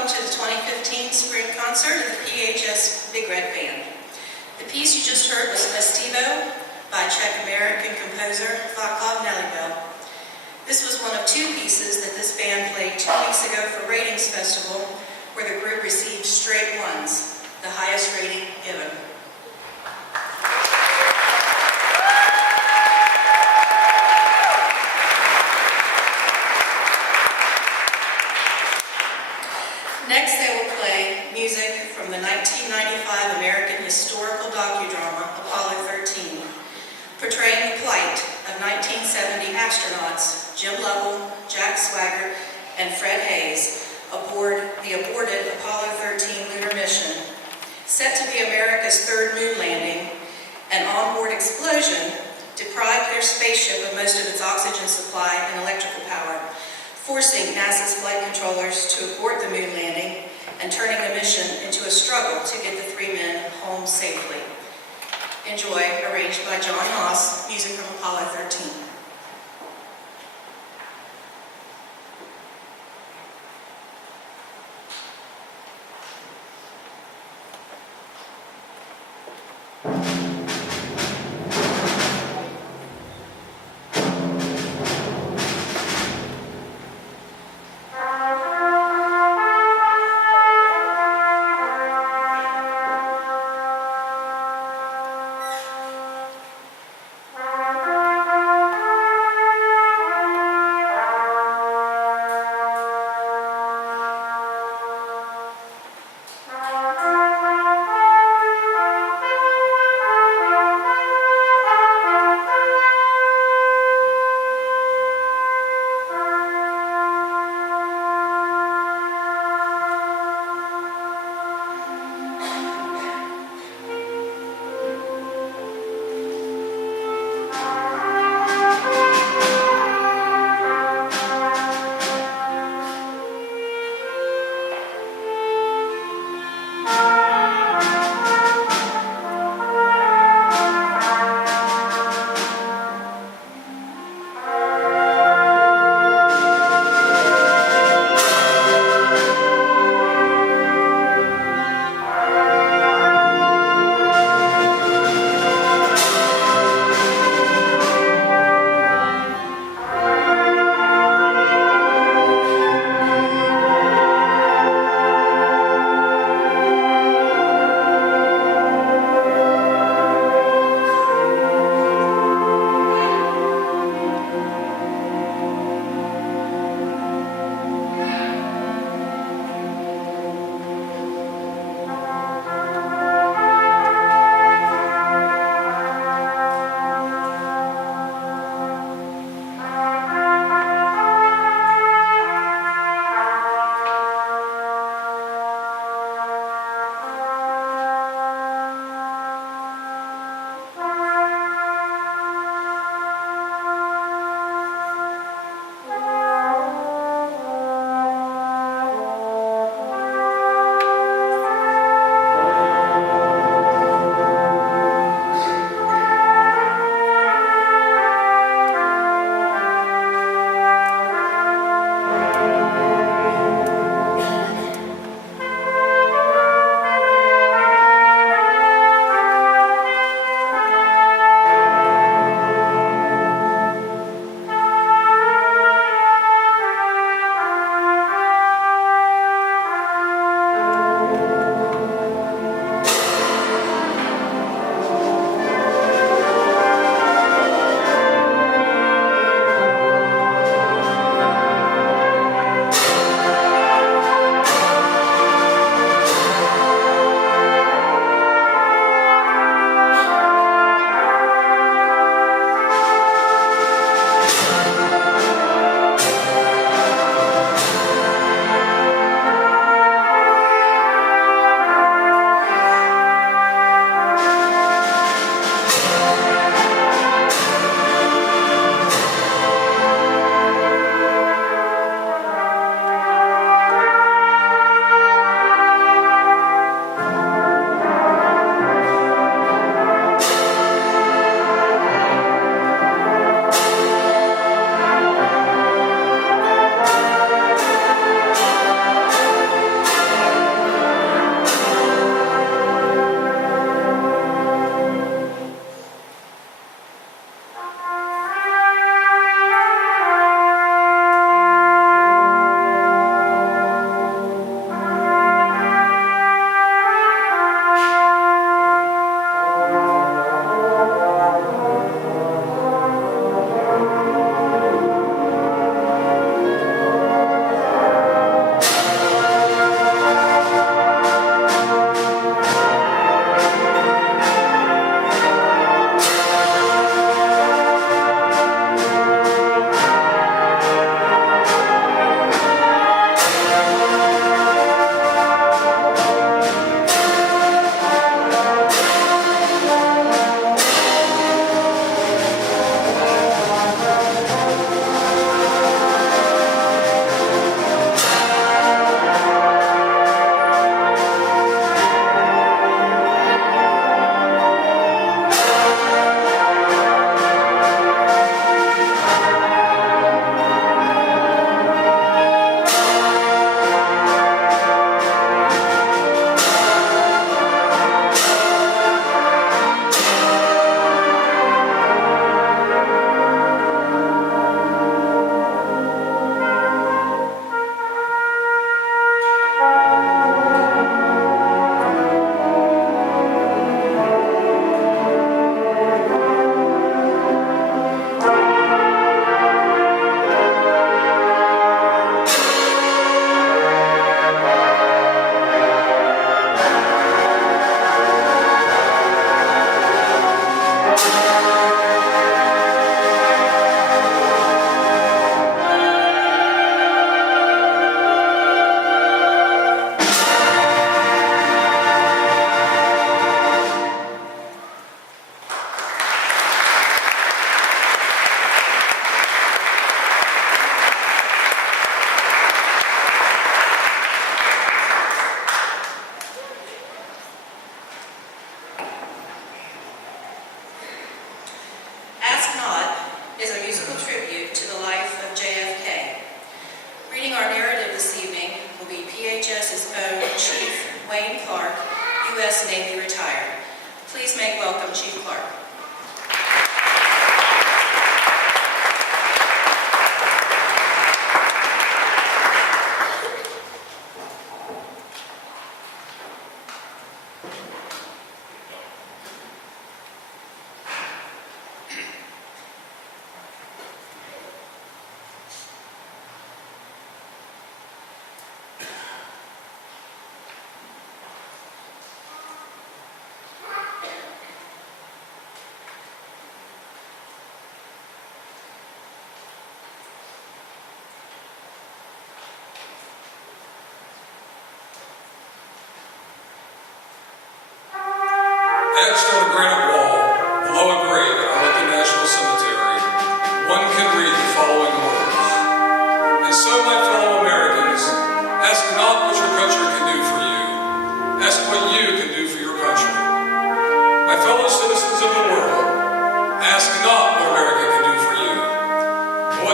welcome to the 2015 Spring Concert of the PHS Big Red Band. The piece you just heard was Festivo by Czech-American composer Václav Nelibel. This was one of two pieces that this band played 2 weeks ago for Ratings Festival, where the group received straight ones, the highest rating given. Next, they will play music from the 1995 American historical docudrama Apollo 13, portraying the plight of 1970 astronauts Jim Lovell, Jack Swigert, and Fred Hayes aboard the aborted Apollo 13 lunar mission. Set to be America's third moon landing, an onboard explosion deprived their spaceship of most of its oxygen supply and electrical power, forcing NASA's flight controllers to abort the moon landing and turning the mission into a struggle to get the 3 men home safely. Enjoy, arranged by John Moss, music from Apollo 13. Thank you.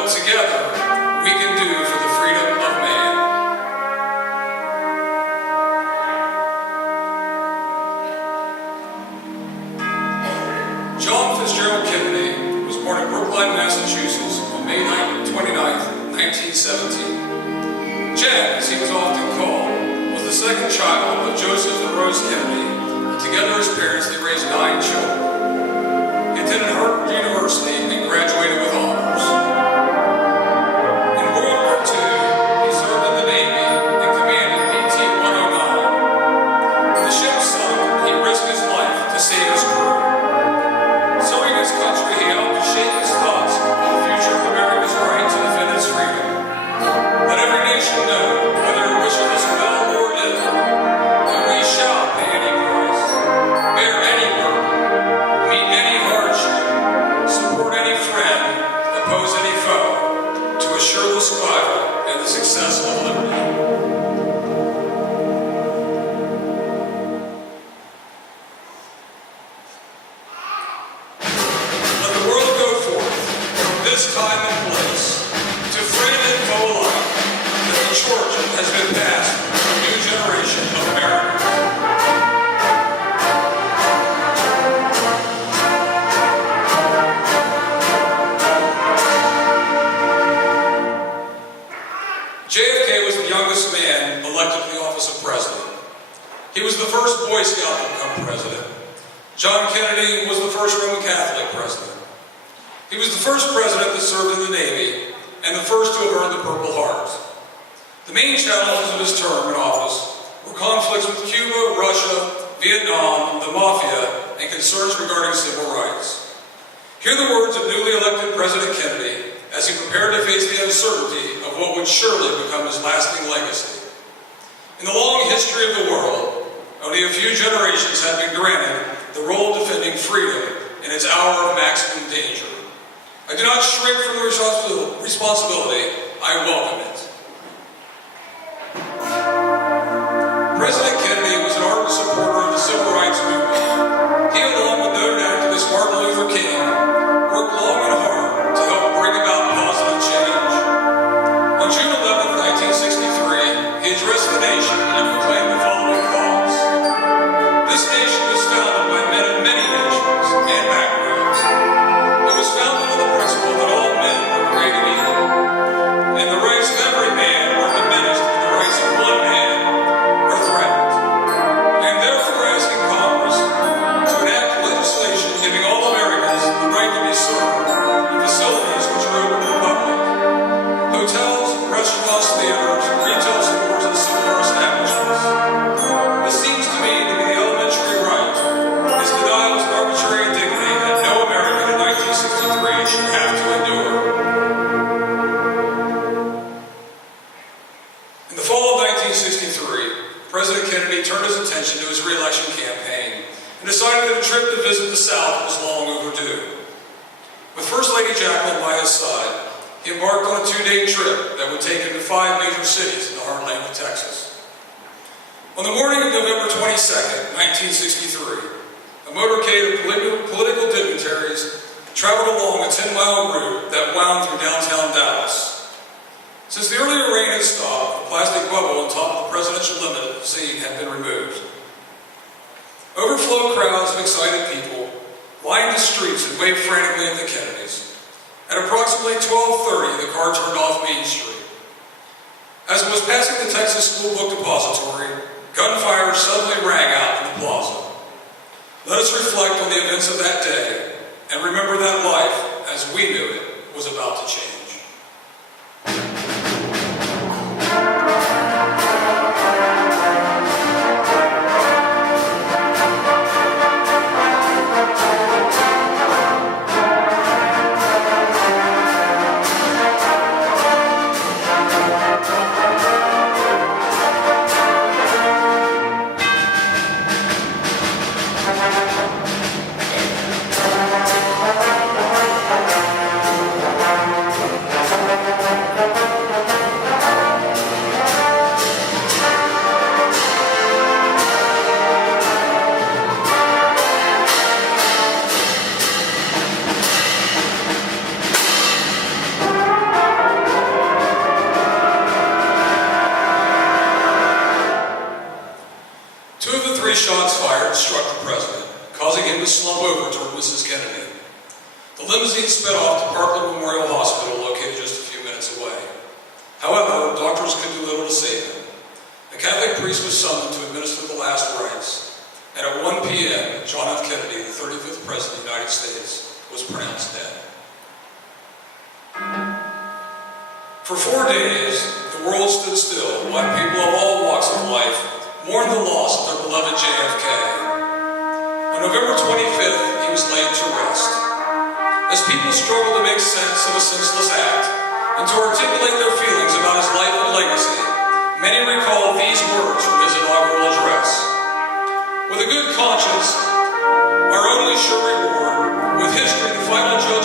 what together we can do for the freedom of man. John Fitzgerald Kennedy was born in Brookline, Massachusetts on May 29, 1917. Jack, as he was often called, was the second child of Joseph and Rose Kennedy, and together as parents they raised 9 children. He attended Harvard University and graduated with honors. In World War II, he served in the Navy and commanded PT-109. When the ship sunk, he risked his life to save his crew. Serving his country, he helped to shape his thoughts on the future of America's right to defend its freedom. Let every nation know, whether it wishes us well or ill, that we shall pay any price, bear any burden, meet any hardship, support any friend, oppose any foe, to assure the survival and the success of liberty. Let the world go forth, this time and place, to friend and foe alike, that the torch has been passed to a new generation of Americans. JFK was the youngest man elected to the office of president. He was the first Boy Scout to become president. John Kennedy was the first Roman Catholic president. He was the first president that served in the Navy and the first to have earned the Purple Heart. The main challenges of his term in office were conflicts with Cuba, Russia, Vietnam, the Mafia, and concerns regarding civil rights. Hear the words of newly elected President Kennedy as he prepared to face the uncertainty of what would surely become his lasting legacy. In the long history of the world, only a few generations have been granted the role of defending freedom in its hour of maximum danger. I do not shrink from the responsibility, I welcome it. President Kennedy was an ardent supporter of the civil rights movement. He, along with noted activist Martin Luther King, worked long and hard to help bring about positive change. On June 11, 1963, he addressed the nation and proclaimed the following thoughts. This nation was founded by men of many nations and backgrounds. It was founded on the principle that all men were created equal, and the rights of every man are diminished when the rights of one man are threatened. I am therefore asking Congress to enact legislation giving all Americans the right to be served in facilities which are open to the public. Hotels, restaurants, theaters, retail stores, and similar establishments. This seems to me to be the elementary right. This denial is an arbitrary indignity that no American in 1963 should have to endure. In the fall of 1963, President Kennedy turned his attention to his re-election campaign and decided that a trip to visit the South was long overdue. With First Lady Jacqueline by his side, he embarked on a 2-day trip that would take him to 5 major cities in the heartland of Texas. On the morning of November 22, 1963, a motorcade of political dignitaries traveled along a 10-mile route that wound through downtown Dallas. Since the earlier rain had stopped, the plastic bubble on top of the presidential limousine had been removed. Overflow crowds of excited people lined the streets and waved frantically at the Kennedys. At approximately 12:30, the car turned off Main Street. As it was passing the Texas School Book Depository, gunfire suddenly rang out in the plaza. Let us reflect on the events of that day and remember that life, as we knew it, was about to change. began to slump over toward Mrs. Kennedy. The limousine sped off to Parkland Memorial Hospital, located just a few minutes away. However, doctors could do little to save him. A Catholic priest was summoned to administer the last rites, and at 1 p.m., John F. Kennedy, the 35th President of the United States, was pronounced dead. For 4 days, the world stood still while people of all walks of life mourned the loss of their beloved JFK. On November 25th, he was laid to rest. As people struggled to make sense of a senseless act and to articulate their feelings about his life and legacy, many recall these words from his inaugural address. With a good conscience, our only sure reward, with history the final judge